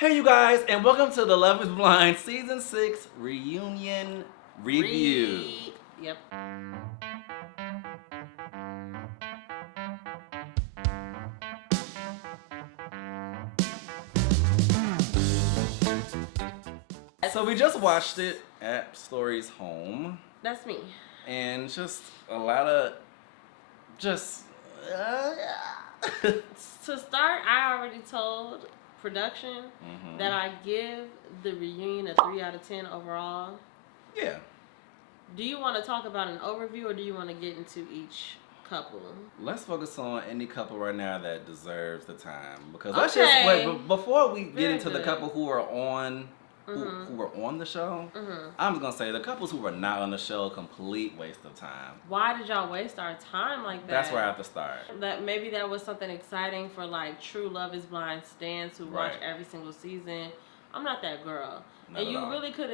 Hey you guys, and welcome to the Love is Blind Season 6 Reunion Review. Yep. So we just watched it at Story's home, That's me. and just a lot of just To start, I already told production that I give the reunion a 3 out of 10 overall. Yeah. Do you want to talk about an overview or do you want to get into each couple? Let's focus on any couple right now that deserves the time, because let's just wait before we get into the couple who are on who were on the show. I'm just gonna say the couples who were not on the show, complete waste of time. Why did y'all waste our time like that? That's where I have to start. That maybe that was something exciting for like true Love is Blind stans who watch every single season. I'm not that girl. Not and you really could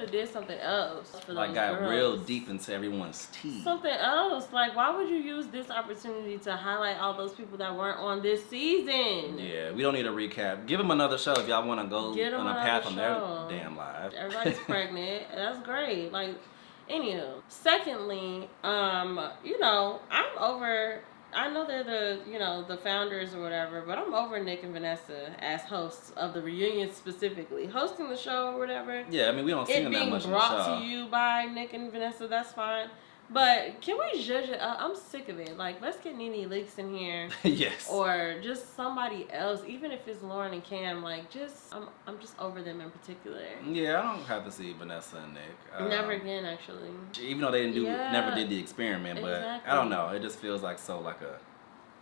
have did something else for those girls. Real deep into everyone's teeth. Something else. Like, why would you use this opportunity to highlight all those people that weren't on this season? Yeah, we don't need a recap. Give them another show if y'all want to go on a path on their damn lives. Everybody's pregnant. That's great. Like, anywho. Secondly, I'm over. I know they're the founders or whatever, but I'm over Nick and Vanessa as hosts of the reunion specifically. Hosting the show or whatever. Yeah, I mean, we don't see them that much in the show. It being brought to you by Nick and Vanessa, that's fine. But can we judge it? I'm sick of it. Like, let's get Nene Leakes in here. Yes. Or just somebody else, even if it's Lauren and Cam. Like, I'm just over them in particular. Yeah, I don't have to see Vanessa and Nick. Never again, actually. Even though they never did the experiment, but I don't know. It just feels like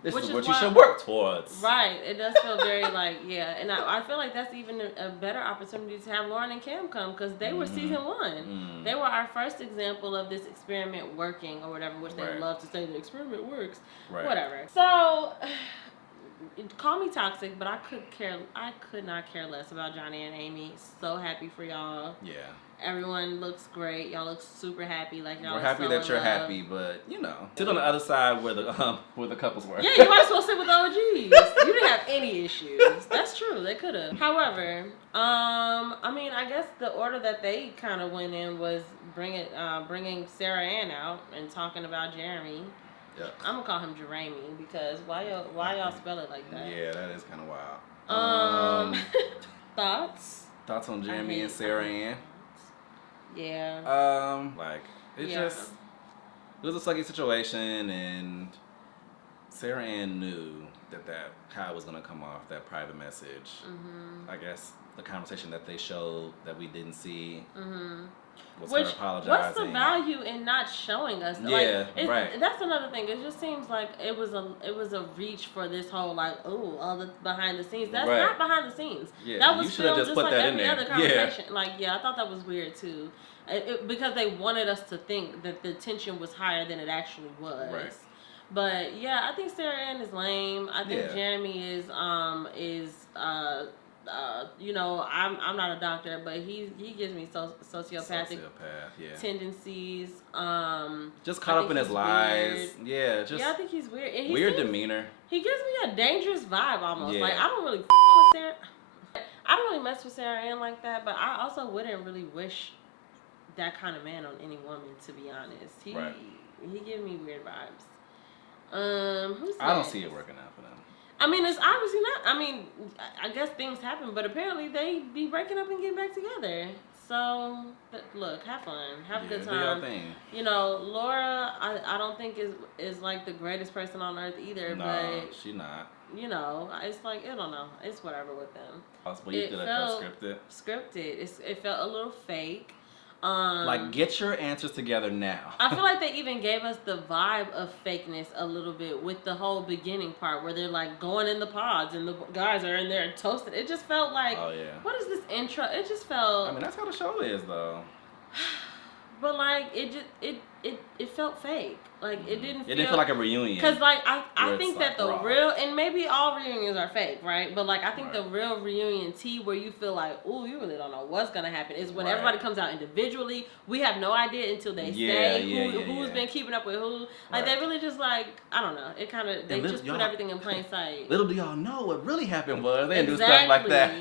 this is what you should work towards. Right. It does feel very and I feel like that's even a better opportunity to have Lauren and Cam come because they were season 1. They were our first example of this experiment working or whatever, which they love to say the experiment works. Right. Whatever. So, call me toxic, but I could not care less about Johnny and Amy. So happy for y'all. Yeah. Everyone looks great. Y'all look super happy. Like y'all. We're happy that you're happy, but sit on the other side where the couples were. Yeah, you might as well sit with the OGs. You didn't have any issues. That's true. They could have. However, I mean, I guess the order that they kind of went in was bringing Sarah Ann out and talking about Jeremy. Yep. I'm gonna call him Jeremy because why y'all spell it like that? Yeah, that is kind of wild. Thoughts? Thoughts on Jeremy and Sarah Ann? Yeah. It was a sucky situation, and Sarah Ann knew that how it was gonna come off, that private message. I guess the conversation that they showed that we didn't see was her apologizing. What's the value in not showing us? Yeah, right. That's another thing. It just seems like it was a reach for this whole all the behind the scenes. That's not behind the scenes. Yeah, that was you should have just put like that in every there. other conversation. I thought that was weird too, because they wanted us to think that the tension was higher than it actually was. Right. But yeah, I think Sarah Ann is lame. I think Jeremy is I'm not a doctor, but he gives me sociopathic tendencies. Just caught up in his lies. Weird. I think he's weird. And weird demeanor. He gives me a dangerous vibe almost. Yeah. Like I don't really with Sarah. I don't really mess with Sarah Ann like that, but I also wouldn't really wish that kind of man on any woman, to be honest. He gives me weird vibes. Who's next? I don't see it working out for them. I mean, it's obviously not. I mean, I guess things happen, but apparently they be breaking up and getting back together. So, look, have fun. Have a good time. Do your thing. Laura, I don't think is like the greatest person on earth either. No, but she not. It's like, I don't know. It's whatever with them. Possibly you feel like felt scripted? Scripted. It felt a little fake. Get your answers together now. I feel like they even gave us the vibe of fakeness a little bit with the whole beginning part where they're like going in the pods and the guys are in there and toasting. It just felt like, what is this intro? It just felt. I mean, that's how the show is, though. But like, it felt fake. Like it didn't feel like a reunion. Because like I think that the real, and maybe all reunions are fake, right? But like I think the real reunion tea where you feel like, ooh, you really don't know what's gonna happen is when everybody comes out individually. We have no idea until they say who's been keeping up with who. Like they really just like, I don't know. It kind of they just put everything in plain sight. Little do y'all know what really happened was they didn't do stuff like that.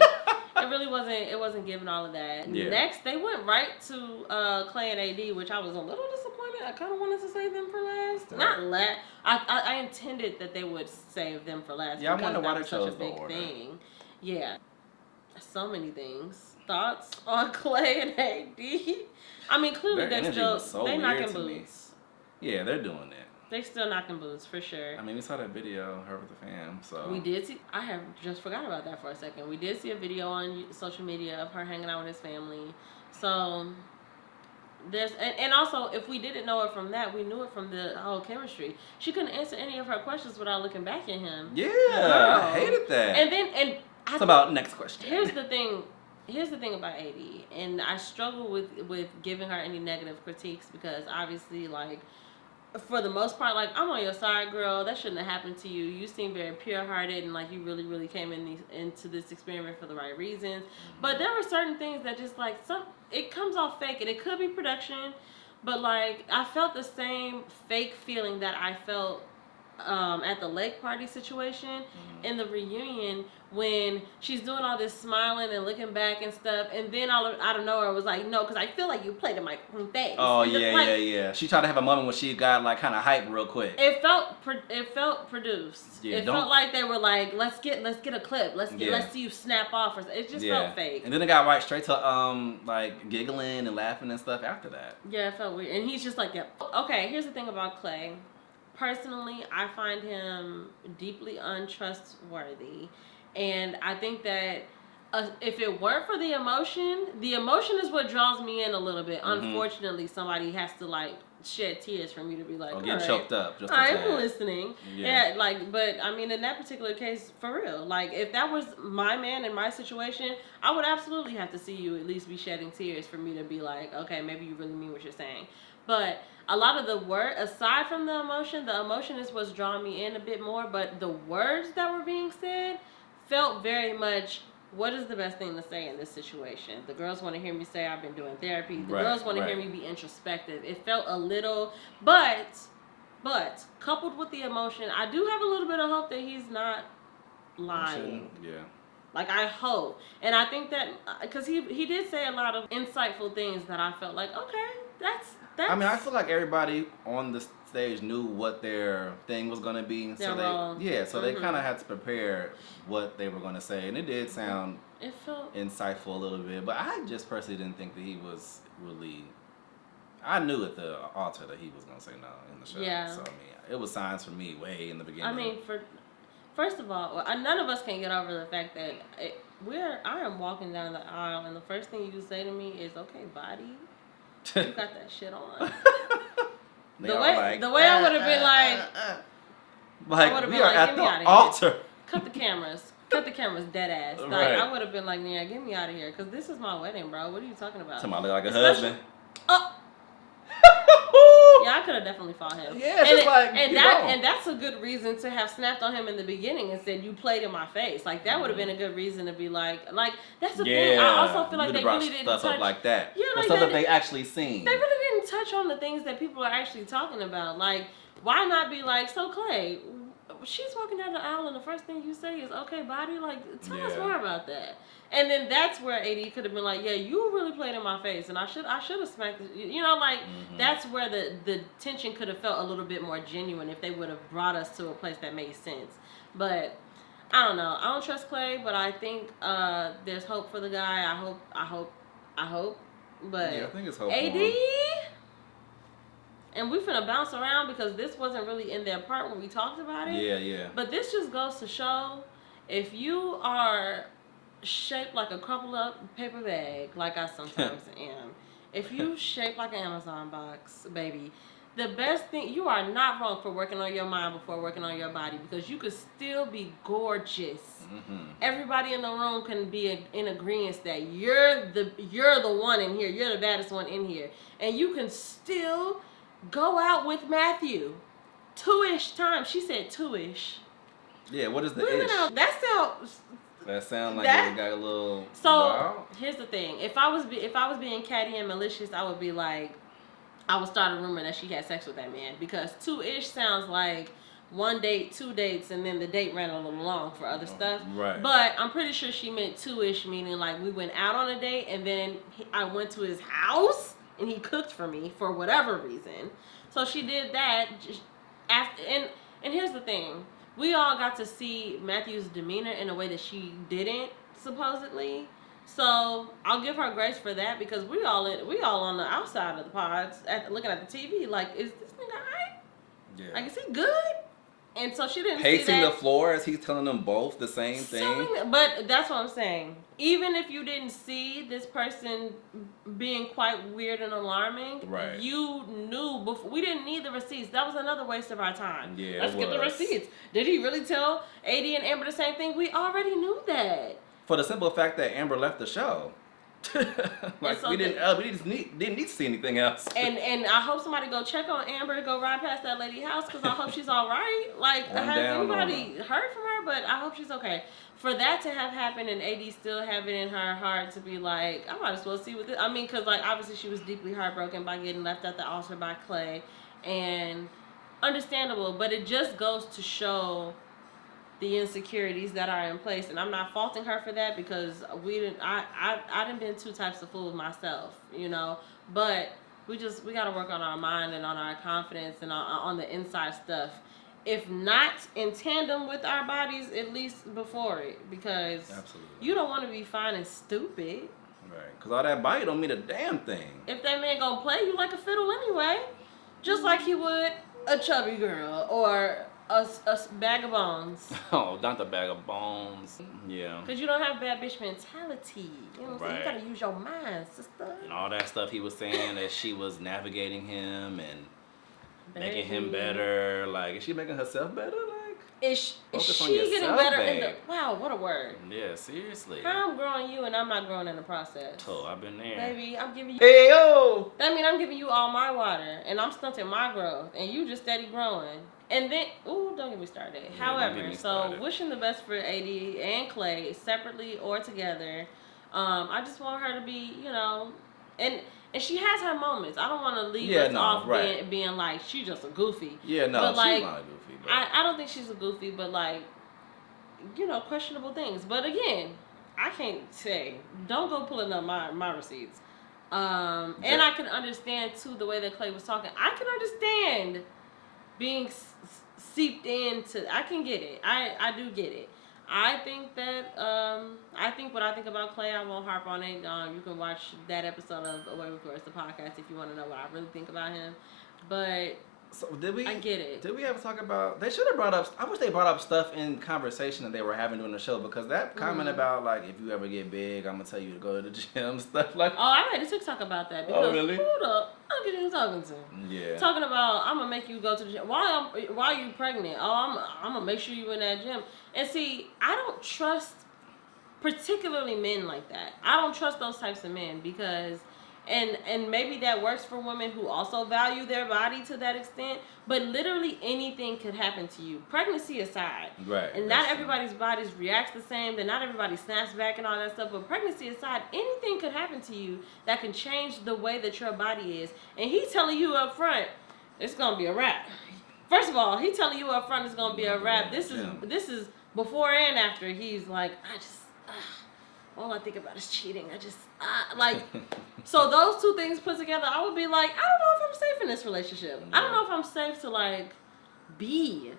It wasn't giving all of that. Yeah. Next, they went right to Clay and AD, which I was a little disappointed. I kind of wanted to save them for last. Right. Not last. I intended that they would save them for last. Yeah, I because wonder why that they was chose such a big the order. thing. Yeah, so many things. Thoughts on Clay and AD? I mean, clearly Their energy was so they weird knocking to me. boots. Yeah, they're doing it. They still knocking boots for sure. I mean, we saw that video, her with the fam. So We did see. I have just forgot about that for a second. We did see a video on social media of her hanging out with his family. So there's and also if we didn't know it from that, we knew it from the whole chemistry. She couldn't answer any of her questions without looking back at him. Yeah, Girl. I hated that. And It's about next question. Here's the thing about AD, and I struggle with giving her any negative critiques because obviously, like, for the most part, like, I'm on your side, girl. That shouldn't have happened to you. You seem very pure-hearted, and like you really, really came into this experiment for the right reasons. But there were certain things that just like it comes off fake, and it could be production, but like I felt the same fake feeling that I felt at the lake party situation in the reunion when she's doing all this smiling and looking back and stuff, and then out of nowhere was like, no, because I feel like you played in my face. Oh and yeah, yeah. She tried to have a moment when she got like kind of hype real quick. It felt produced. Yeah, it felt like they were like, let's get a clip. Let's see you snap off. Or it just felt fake. And then it got right straight to like giggling and laughing and stuff after that. Yeah, it felt weird. And he's just like, yeah. Okay, here's the thing about Clay. Personally, I find him deeply untrustworthy. And I think that if it weren't for the emotion is what draws me in a little bit. Unfortunately, somebody has to like shed tears for me to be like, or get choked up. Just I'm listening. Yeah, like, but I mean, in that particular case, for real, like, if that was my man in my situation, I would absolutely have to see you at least be shedding tears for me to be like, okay, maybe you really mean what you're saying. But a lot of the word, aside from the emotion is what's drawing me in a bit more. But the words that were being said felt very much, what is the best thing to say in this situation? The girls want to hear me say I've been doing therapy. The girls want to hear me be introspective. It felt a little, but coupled with the emotion, I do have a little bit of hope that he's not lying. Yeah. Like, I hope. And I think that, because he did say a lot of insightful things that I felt like, okay, that's. I mean, I feel like everybody on the stage knew what their thing was going to be. So they kind of had to prepare what they were going to say. And it did sound insightful a little bit. But I just personally didn't think that he was really... I knew at the altar that he was going to say no in the show. Yeah. So, I mean, it was signs for me way in the beginning. I mean, first of all, none of us can get over the fact that I am walking down the aisle, and the first thing you say to me is, okay, body, you got that shit on. the way I would have been like, we are at the altar. Cut the cameras. Dead ass. Like, Right. I would have been like, yeah, get me out of here, because this is my wedding, bro. What are you talking about? Somebody like a husband. Yeah, I could have definitely fought him. Yeah, it's and that's a good reason to have snapped on him in the beginning and said, you played in my face. Like, that would have been a good reason to be like that's the thing. I also feel like they really didn't touch up like that. Yeah, like stuff that they actually seen. They really didn't touch on the things that people are actually talking about. Like, why not be like, so Clay, she's walking down the aisle and the first thing you say is, okay, body, like, tell us more about that. And then that's where AD could have been like, yeah, you really played in my face, and I should have smacked it. You know, like, that's where the tension could have felt a little bit more genuine if they would have brought us to a place that made sense. But I don't know. I don't trust Clay, but I think there's hope for the guy. I hope. But yeah, I think it's hope. AD, and we finna bounce around because this wasn't really in their part when we talked about it. Yeah. But this just goes to show, if you are shaped like a crumpled up paper bag, like I sometimes am, if you shaped like an Amazon box, baby, the best thing, you are not wrong for working on your mind before working on your body, because you could still be gorgeous. Everybody in the room can be in agreement that you're the one in here, you're the baddest one in here, and you can still go out with Matthew 2-ish times. She said 2-ish. Yeah, what is the Women ish? out, that sound like that, it got a little. So wild. Here's the thing: if I was being catty and malicious, I would be like, I would start a rumor that she had sex with that man, because 2-ish sounds like 1 date, 2 dates, and then the date ran a little long for other stuff. Right. But I'm pretty sure she meant 2-ish, meaning like we went out on a date and then I went to his house and he cooked for me for whatever reason. So she did that after, and here's the thing. We all got to see Matthew's demeanor in a way that she didn't, supposedly. So I'll give her grace for that because we all on the outside of the pods looking at the TV like, is this nigga alright? Yeah. Like, is he good? And so she didn't pacing see that. the floor as he's telling them both the same thing. But that's what I'm saying. Even if you didn't see this person being quite weird and alarming, right. You knew before. We didn't need the receipts. That was another waste of our time. Yeah, let's get the receipts. Did he really tell AD and Amber the same thing? We already knew that. For the simple fact that Amber left the show. Like we didn't need to see anything else. And I hope somebody go check on Amber, go ride past that lady's house because I hope she's all right. Like, has anybody heard from her? But I hope she's okay. For that to have happened and AD still have it in her heart to be like, I might as well see what this. I mean, because like obviously she was deeply heartbroken by getting left at the altar by Clay, and understandable. But it just goes to show the insecurities that are in place, and I'm not faulting her for that because I done been 2 types of fool myself, you know. But we gotta work on our mind and on our confidence and on the inside stuff. If not in tandem with our bodies, at least before it, because absolutely. You don't want to be fine and stupid. Right, because all that body don't mean a damn thing. If that man gonna play you like a fiddle anyway, just like he would a chubby girl or a bag of bones. Oh, not the bag of bones. Yeah. Because you don't have bad bitch mentality. You know what I'm saying? You gotta use your mind, sister. And all that stuff he was saying that she was navigating him and making him better. Like, is she making herself better? Like, is she getting better in the... Wow, what a word. Yeah, seriously. I'm growing you and I'm not growing in the process. Oh, I've been there. Baby, I'm giving you... Hey, yo! That means I'm giving you all my water and I'm stunting my growth and you just steady growing. And then, ooh, don't get me started. Yeah, however, wishing the best for AD and Clay, separately or together. I just want her to be, you know, and she has her moments. I don't want to leave us off being like, she's just a goofy. Yeah, no, but she's like, not a goofy. But... I don't think she's a goofy, but like, you know, questionable things. But again, I can't say, don't go pulling up my receipts. And I can understand, too, the way that Clay was talking. I can understand being seeped into, I can get it. I do get it. I think that, I think what I think about Clay, I won't harp on it. You can watch that episode of Away with Flores, the podcast, if you want to know what I really think about him. But so I get it. Did we ever talk about, they should have brought up, I wish they brought up stuff in conversation that they were having during the show, because that comment about, like, if you ever get big, I'm going to tell you to go to the gym, stuff like that. Oh, I made a TikTok about that. Because, really? Hold up. I'll get you talking to. Yeah. Talking about, I'm going to make you go to the gym. While you pregnant? Oh, I'm going to make sure you in that gym. And see, I don't trust particularly men like that. I don't trust those types of men because... And maybe that works for women who also value their body to that extent, but literally anything could happen to you. Pregnancy aside. Right. And not everybody's bodies reacts the same, and not everybody snaps back and all that stuff, but pregnancy aside, anything could happen to you that can change the way that your body is. And he's telling you up front, it's going to be a wrap. First of all, he's telling you up front it's going to be a wrap. This is before and after. He's like, all I think about is cheating. So those 2 things put together, I would be like, I don't know if I'm safe in this relationship. I don't know if I'm safe to like be.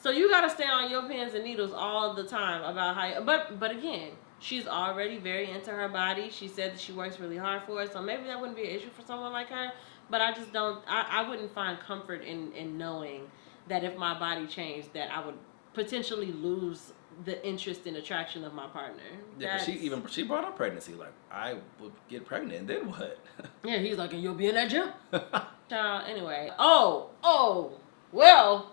So you gotta stay on your pins and needles all the time about how. But again, she's already very into her body. She said that she works really hard for it, so maybe that wouldn't be an issue for someone like her. But I just don't. I wouldn't find comfort in knowing that if my body changed, that I would potentially lose the interest and attraction of my partner. Yeah, she brought up pregnancy. Like, I would get pregnant, and then what? Yeah, he's like, and you'll be in that gym. Child, anyway. Oh, well,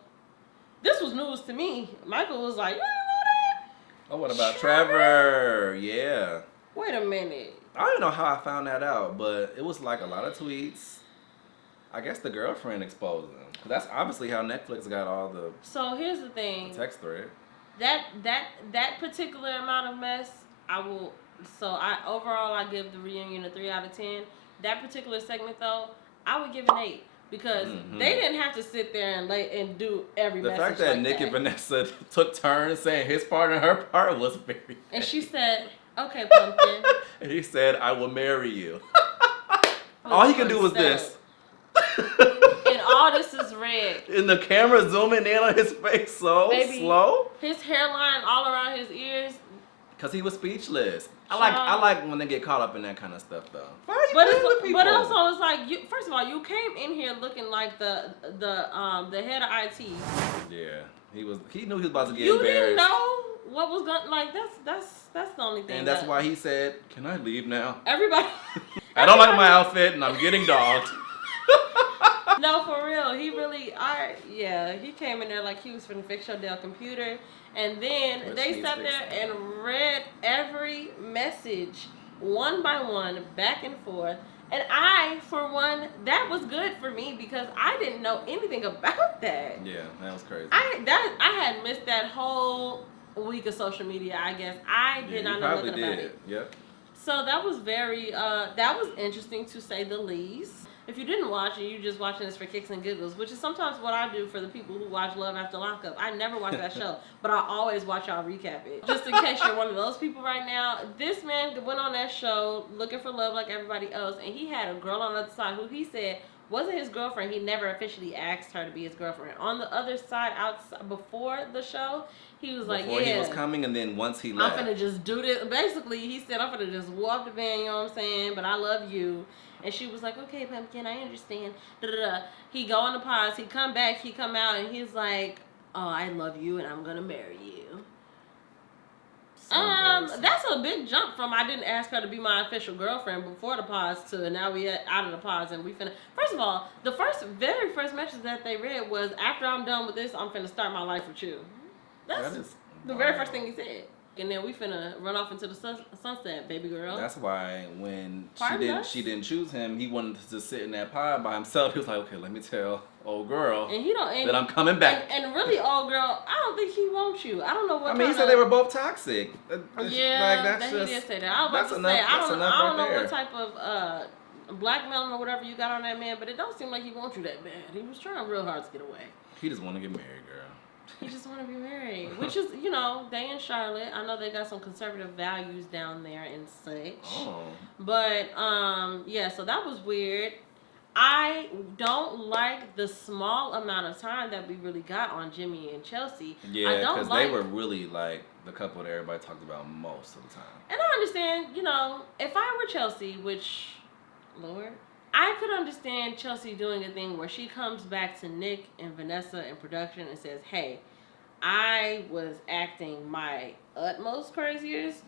this was news to me. Michael was like, you didn't know that? Oh, what about Trevor? Yeah. Wait a minute. I don't know how I found that out, but it was like a lot of tweets. I guess the girlfriend exposed him. That's obviously how Netflix got all the... So here's the thing. The text thread. That particular amount of mess, overall I give the reunion a 3 out of 10. That particular segment though, I would give an 8 because they didn't have to sit there and do every message. The fact that Nick and Vanessa took turns saying his part and her part was very funny. And she said, "Okay, Pumpkin." And he said, "I will marry you." All he can do was this. And all this is red. And the camera zooming in on his face so slow. His hairline all around his ears. Cause he was speechless. I like when they get caught up in that kind of stuff though. Why are you playing with people? But also it's like first of all, you came in here looking like the head of IT. Yeah, he knew he was about to get embarrassed. You didn't know what was going that's the only thing. And that's why he said, "Can I leave now?" Everybody. I don't like my outfit and I'm getting dogged. No, for real. He really, he came in there like he was finna fix your Dell computer. And then they sat there and read every message one by one, back and forth. And I, for one, that was good for me because I didn't know anything about that. Yeah, that was crazy. I had missed that whole week of social media, I guess. I did not know nothing about it. Yep. So that was that was interesting to say the least. If you didn't watch it, you're just watching this for kicks and giggles, which is sometimes what I do for the people who watch Love After Lockup. I never watch that show, but I always watch y'all recap it. Just in case you're one of those people right now. This man went on that show looking for love like everybody else, and he had a girl on the other side who he said wasn't his girlfriend. He never officially asked her to be his girlfriend. On the other side, outside, before the show, he was like, he was coming, and then once he left. I'm finna just do this. Basically, he said, I'm finna just walk the van, you know what I'm saying? But I love you. And she was like, okay, Pumpkin, I understand. Da-da-da. He go on the pause. He come back. He come out, and he's like, oh, I love you, and I'm going to marry you. That's a big jump from I didn't ask her to be my official girlfriend before the pause to now we out of the pause and we finna. First of all, the very first message that they read was, after I'm done with this, I'm finna start my life with you. That's the very first thing he said. And then we finna run off into the sunset, baby girl. That's why when she didn't choose him, he wanted to sit in that pod by himself. He was like, okay, let me tell old girl that I'm coming back. And really, old girl, I don't think he wants you. I don't know what. I mean, he said they were both toxic. Yeah, he did say that. I was about to say, I don't know what type of blackmailing or whatever you got on that man, but it don't seem like he wants you that bad. He was trying real hard to get away. He just want to get married, girl. He just want to be married, which is, they in Charlotte. I know they got some conservative values down there and such. Oh. But, so that was weird. I don't like the small amount of time that we really got on Jimmy and Chelsea. Yeah, because they were really, like, the couple that everybody talked about most of the time. And I understand, if I were Chelsea, which, Lord, I could understand Chelsea doing a thing where she comes back to Nick and Vanessa in production and says, hey, I was acting my utmost craziest.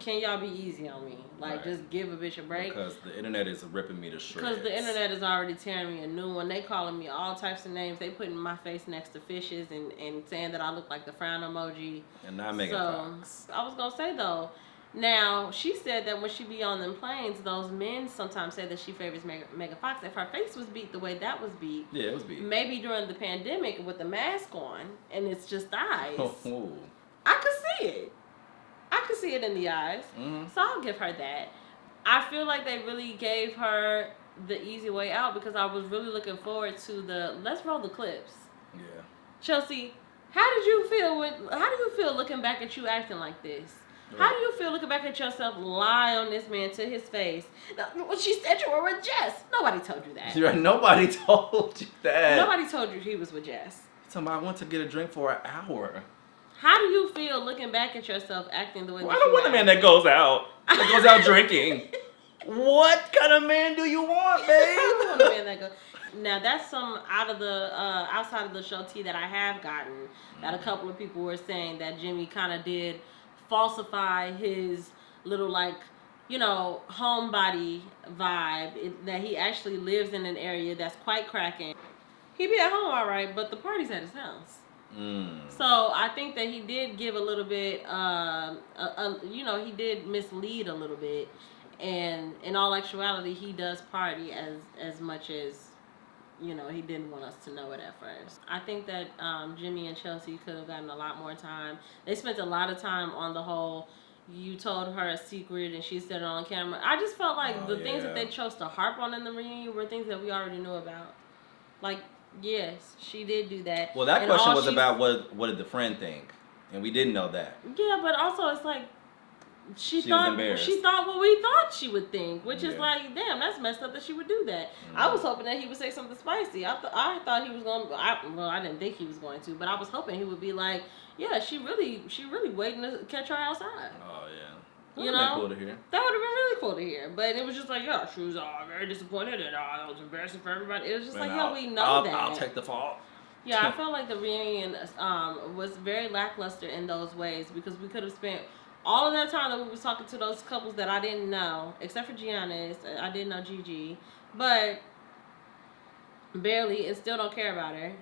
Can y'all be easy on me? Like, just give a bitch a break. Because the internet is ripping me to shreds. Because the internet is already tearing me a new one. They calling me all types of names. They putting my face next to fishes and saying that I look like the frown emoji. And not Megan Fox. I was going to say, though, now, she said that when she be on them planes, those men sometimes say that she favors Megan Fox. If her face was beat the way that was beat, yeah, it was beat. Maybe during the pandemic with the mask on, and it's just eyes. Oh. I could see it. I could see it in the eyes. Mm-hmm. So I'll give her that. I feel like they really gave her the easy way out because I was really looking forward to let's roll the clips. Yeah. Chelsea, how do you feel looking back at you acting like this? How do you feel looking back at yourself lie on this man to his face? When she said you were with Jess. Nobody told you that. Right, nobody told you that. Nobody told you he was with Jess. Somebody went to get a drink for an hour. How do you feel looking back at yourself acting the way that you I don't want a man that goes out drinking. What kind of man do you want, babe? I don't want a man that goes. Now that's some outside of the show tea that I have gotten. That a couple of people were saying that Jimmy kind of did falsify his little homebody vibe, that he actually lives in an area that's quite cracking. He be at home all right, but the party's at his house. So I think that he did give a little bit, he did mislead a little bit, and in all actuality, he does party as much as he didn't want us to know it at first. I think that Jimmy and Chelsea could have gotten a lot more time. They spent a lot of time on the whole, you told her a secret and she said it on camera. I just felt like things that they chose to harp on in the reunion were things that we already knew about. Like, yes, she did do that. Well, that question was about what did the friend think, and we didn't know that. Yeah, but also it's like she thought what we thought she would think, which is like, damn, that's messed up that she would do that. I was hoping that he would say something spicy. I thought he was going. I didn't think he was going to, but I was hoping he would be like, yeah, she really waiting to catch her outside. Oh yeah. You know, cool to hear. That would have been really cool to hear. But it was just like, yeah, she was very disappointed and it was embarrassing for everybody. It was just we know that. I'll take the fault. Yeah, I felt like the reunion was very lackluster in those ways because we could have spent all of that time that we was talking to those couples that I didn't know, except for Giannis. I didn't know Gigi, but barely, and still don't care about her.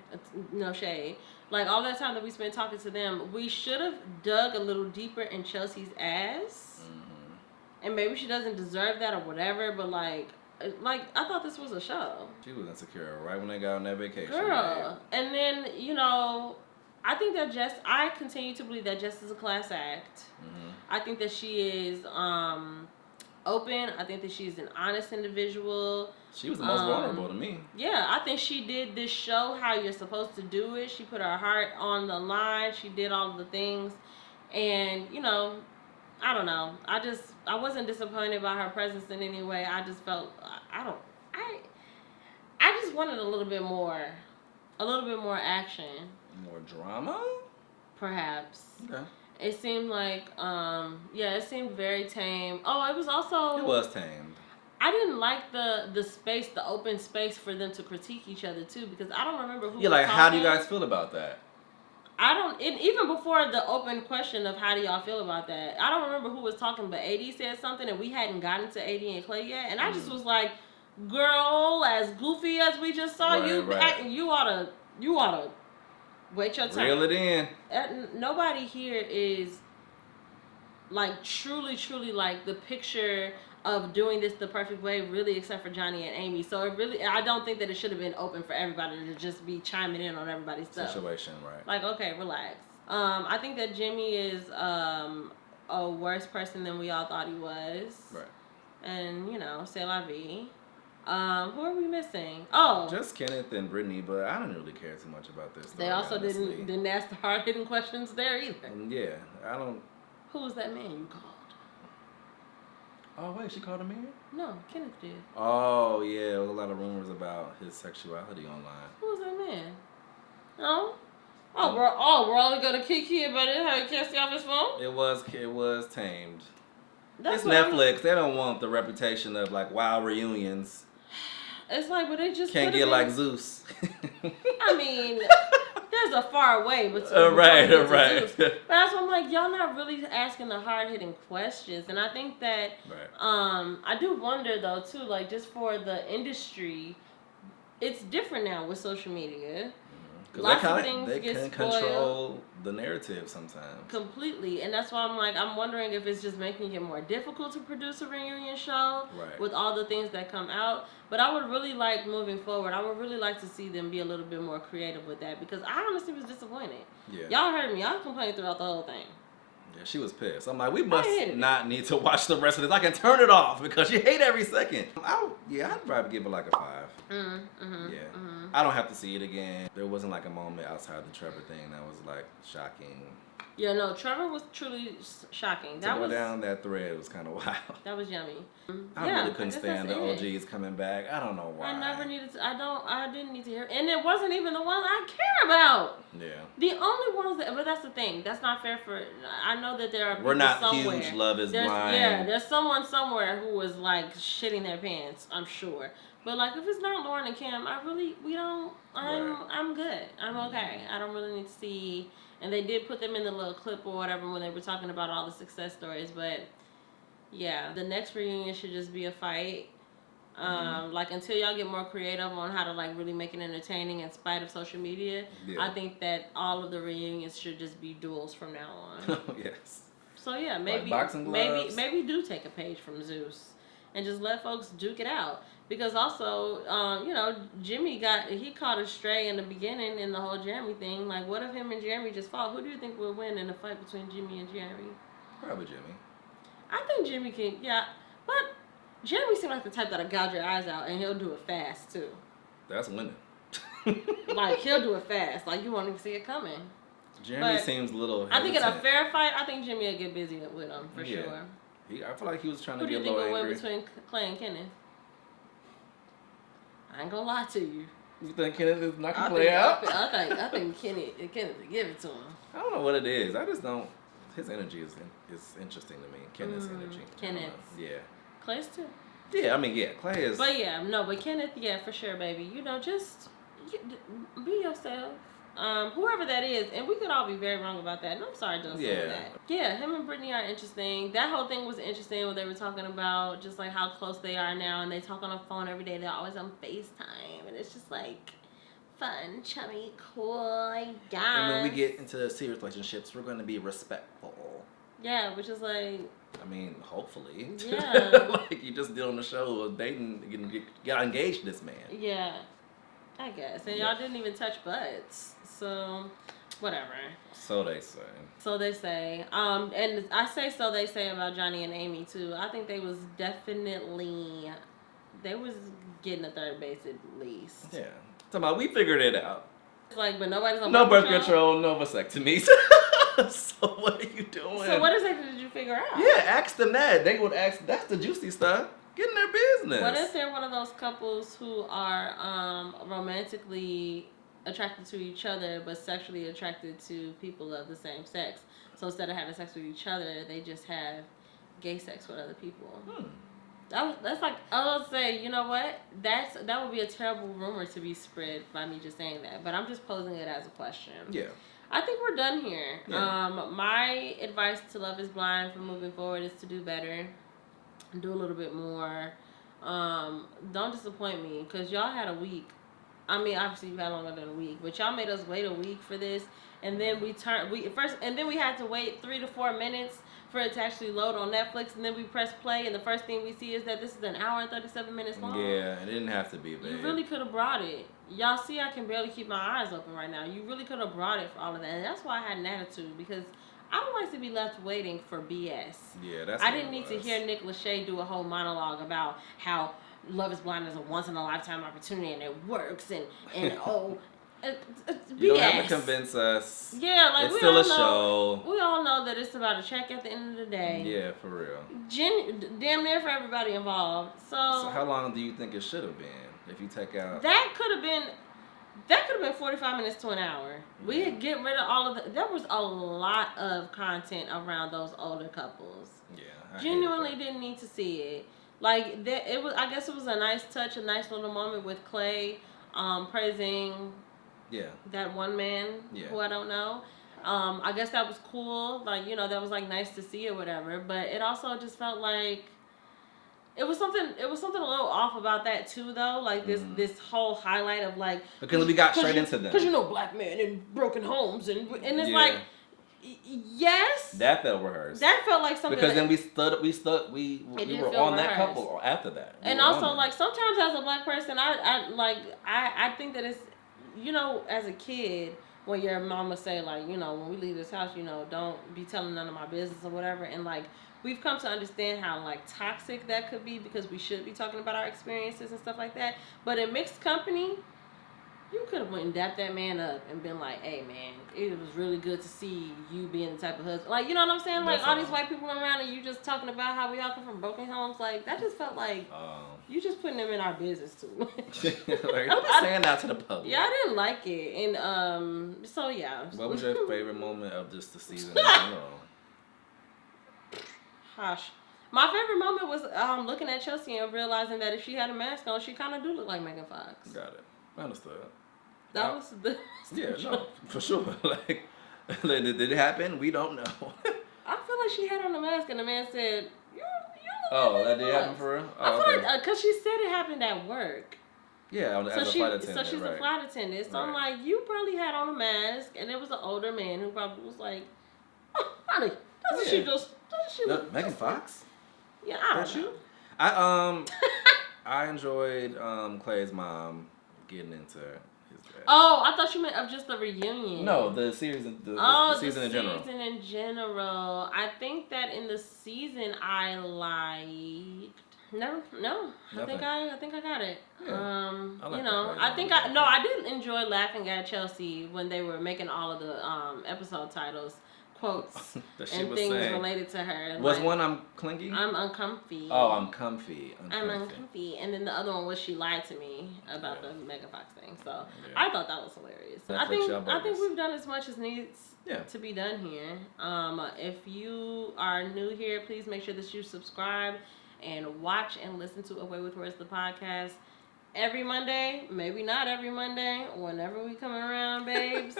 No shade. Like, all that time that we spent talking to them, we should have dug a little deeper in Chelsea's ass. And maybe she doesn't deserve that or whatever, but like I thought this was a show. She was insecure right when they got on that vacation. Girl. And then, I think that I continue to believe that Jess is a class act. Mm-hmm. I think that she is open. I think that she's an honest individual. She was the most vulnerable to me. Yeah, I think she did this show how you're supposed to do it. She put her heart on the line. She did all of the things. And, I don't know. I wasn't disappointed by her presence in any way. I just felt, I just wanted a little bit more action. More drama? Perhaps. Okay. It seemed like, it seemed very tame. Oh, it was also... It was tamed. I didn't like the space, the open space for them to critique each other, too, because I don't remember who was like, talking. How do you guys feel about that? Even before the open question of how do y'all feel about that, I don't remember who was talking, but AD said something and we hadn't gotten to AD and Clay yet, and I just was like, girl, as goofy as we just saw acting, you oughta wait your turn. Reel it in. Nobody here is like truly like the picture of doing this the perfect way, really, except for Johnny and Amy. So I don't think that it should have been open for everybody to just be chiming in on everybody's stuff. Situation, right? Like, okay, relax. I think that Jimmy is a worse person than we all thought he was. Right. And c'est la vie. Who are we missing? Oh, just Kenneth and Brittany, but I don't really care too much about this. They also didn't ask the hard hitting questions there either. Yeah, I don't. Who was that man you called? Oh, wait, she called him man? No, Kenneth did. Oh, yeah, there was a lot of rumors about his sexuality online. Who was that man? No? We're only going to Kiki about it, how he can't stay off his phone? It was tamed. It's Netflix. They don't want the reputation of, like, wild reunions. It's like, but they just can't get like Zeus. I mean... There's a far way between right. But that's why I'm like, y'all not really asking the hard hitting questions, and I think that I do wonder though too, like just for the industry, it's different now with social media. Lots of things get spoiled. Control the narrative sometimes. Completely, and that's why I'm wondering if it's just making it more difficult to produce a reunion show with all the things that come out. But I would really like, moving forward, I would really like to see them be a little bit more creative with that because I honestly was disappointed. Yeah. Y'all heard me. Y'all complained throughout the whole thing. Yeah, she was pissed. I'm like, we must not need to watch the rest of this. I can turn it off because you hate every second. I'd probably give it like a 5. I don't have to see it again. There wasn't like a moment outside the Trevor thing that was like shocking. Yeah, no, Trevor was truly shocking. To go down that thread was kind of wild. That was yummy. I really couldn't stand the OGs coming back. I don't know why. I didn't need to hear. And it wasn't even the ones I care about. Yeah. The only ones but that's the thing. That's not fair for, I know that there are people somewhere. We're not huge Love is Blind. Yeah, there's someone somewhere who was like shitting their pants, I'm sure. But like if it's not Lauren and Cam, I'm good. I'm okay. I don't really need to see. And they did put them in the little clip or whatever when they were talking about all the success stories. But, yeah, the next reunion should just be a fight. Like, until y'all get more creative on how to, like, really make it entertaining in spite of social media, I think that all of the reunions should just be duels from now on. Yes. So, yeah, maybe do take a page from Zeus and just let folks duke it out. Because also, Jimmy caught a stray in the beginning in the whole Jeremy thing. Like, what if him and Jeremy just fought? Who do you think will win in a fight between Jimmy and Jeremy? Probably Jimmy. I think Jimmy can, but Jeremy seems like the type that'll gouge your eyes out, and he'll do it fast, too. That's winning. Like, he'll do it fast. Like, you won't even see it coming. Jeremy seems a little hesitant. I think in a fair fight, I think Jimmy will get busy with him, for sure. I feel like he was trying to get a little angry. Who do you think will win between Clay and Kenneth? I ain't gonna lie to you. You think Kenneth is knocking Clay out? I think Kenneth will give it to him. I don't know what it is. I just don't. His energy is interesting to me. Kenneth's energy. Kenneth. Yeah. Clay's too. Yeah, I mean, Clay is. But Kenneth, for sure, baby. Just be yourself. Whoever that is, and we could all be very wrong about that, and I'm sorry to say that. Yeah, him and Brittany are interesting. That whole thing was interesting when they were talking about just like how close they are now, and they talk on the phone every day. They're always on FaceTime, and it's just like fun, chummy, cool, guys. And when we get into serious relationships, we're going to be respectful. Yeah, which is like. I mean, hopefully. Yeah. Like you just did on the show, dating, get engaged to this man. Yeah. I guess. And y'all didn't even touch butts. So, whatever. So they say. And I say so they say about Johnny and Amy, too. I think they was getting a third base at least. Yeah. Talking about, we figured it out. Like, but nobody's on birth control, no vasectomies. So what are you doing? So what exactly did you figure out? Yeah, ask them that. They would ask, that's the juicy stuff. Get in their business. What if they're one of those couples who are romantically attracted to each other but sexually attracted to people of the same sex? So instead of having sex with each other, they just have gay sex with other people. That's like, I would say, you know what? That would be a terrible rumor to be spread by me just saying that. But I'm just posing it as a question. Yeah. I think we're done here. Yeah. My advice to Love is Blind for moving forward is to do better. Do a little bit more. Don't disappoint me, because y'all had a week. I mean, obviously you had longer than a week, but y'all made us wait a week for this, and then we had to wait 3 to 4 minutes for it to actually load on Netflix, and then we press play, and the first thing we see is that this is an hour and 37 minutes long. Yeah, it didn't have to be, babe. You really could have brought it. Y'all see, I can barely keep my eyes open right now. You really could have brought it for all of that, and that's why I had an attitude, because I don't like to be left waiting for BS. Yeah, that's. I didn't need to hear Nick Lachey do a whole monologue about how Love is Blind is a once in a lifetime opportunity and it works and it's BS. You don't have to convince us. Yeah, like it's still a show. We all know that it's about a check at the end of the day. Yeah, for real. Damn near for everybody involved. So how long do you think it should have been if you take out? That could have been 45 minutes to an hour. We could get rid of all of there was a lot of content around those older couples. Yeah. I genuinely didn't need to see it. Like it was. I guess it was a nice touch, a nice little moment with Clay, praising. Yeah. That one man who I don't know. I guess that was cool. Like, that was like nice to see or whatever. But it also just felt like it was something a little off about that too, though. Like this whole highlight of like, because we got straight into them. Because black men in broken homes and it's like. Yes. That felt rehearsed. That felt like something. Because then we were on that couple after that. And also, like, sometimes as a black person, I think that it's, as a kid, when your mama say, like, when we leave this house, don't be telling none of my business or whatever. And, like, we've come to understand how, like, toxic that could be, because we should be talking about our experiences and stuff like that. But in mixed company, you could have went and dapped that man up and been like, hey, man, it was really good to see you being the type of husband. Like, you know what I'm saying? Like, all these white people around and you just talking about how we all come from broken homes. Like, that just felt like you just putting them in our business, too. Like, don't be saying that to the public. Yeah, I didn't like it. And, so, yeah. What was your favorite moment of just the season in general? Gosh. My favorite moment was looking at Chelsea and realizing that if she had a mask on, she kind of do look like Megan Fox. Got it. Understood. That was the... Yeah, no, for sure. Like, did it happen? We don't know. I feel like she had on a mask and the man said, you look Oh, that did happen for real? I feel like, because she said it happened at work. Yeah, as a flight attendant. So she's a flight attendant. So I'm like, you probably had on a mask, and it was an older man who probably was like, oh, honey, doesn't she look... Megan Fox? Yeah, I don't know. I enjoyed Clay's mom getting into his dad. Oh, I thought you meant of just the reunion. No, the series, the season in general. The season in general. I think that in the season I liked No. I think I got it. Yeah. I did enjoy laughing at Chelsea when they were making all of the episode titles, quotes, and things saying, related to her. Was one I'm clingy? I'm uncomfy. Oh, I'm comfy. I'm uncomfy. And then the other one was she lied to me about the Mega Fox thing. So I thought that was hilarious. I think we've done as much as needs to be done here. If you are new here, please make sure that you subscribe and watch and listen to Away with Words, the podcast. Every Monday, maybe not every Monday, whenever we come around, babes.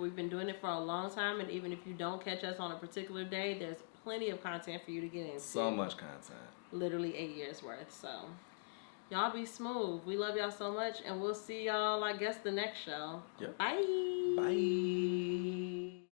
We've been doing it for a long time, and even if you don't catch us on a particular day, there's plenty of content for you to get into. So much content. Literally 8 years worth. So, y'all be smooth. We love y'all so much, and we'll see y'all, I guess, the next show. Yep. Bye. Bye.